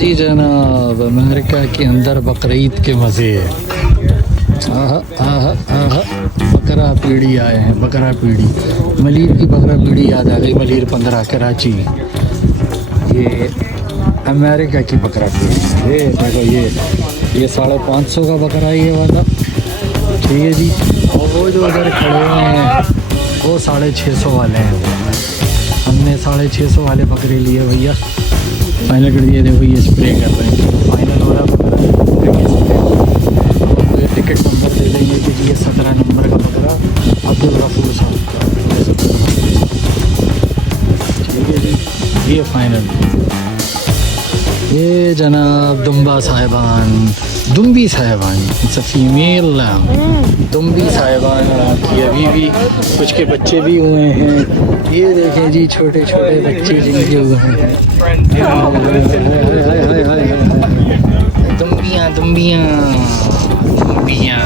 जी जनाब, अमेरिका के अंदर बकरीद के मज़े। आहा आहा आहा, बकरा पीढ़ी आए हैं, बकरा पीढ़ी, मलिर की बकरा पीढ़ी याद आ गई। मलिर 15 कराची, ये अमेरिका की बकरा पीढ़ी। ये देखो, ये 550 का बकरा है ये वाला, ठीक है जी। और वो जो उधर खड़े हैं वो 650 वाले हैं। हमने 650 वाले बकरे लिए भैया। फाइनल कर दिए। देखो ये स्प्रे कर रहे हैं, फाइनल हो रहा है बकरा। ये टिकट नंबर दे देंगे कि जी ये 17 नंबर का बकरा अब्दुल रसूल साहब, ठीक है जी। ये फाइनल। ये जनाब दुम्बा साहिबान, दुम्बी साहिबान, इट्स अ फीमेल लैम। दुम्बी साहिबान की अभी भी कुछ के बच्चे भी हुए हैं। ये देखें जी, छोटे छोटे बच्चे जिनके हुए हैं। दुम्बियाँ दुम्बियाँ दुम्बियाँ।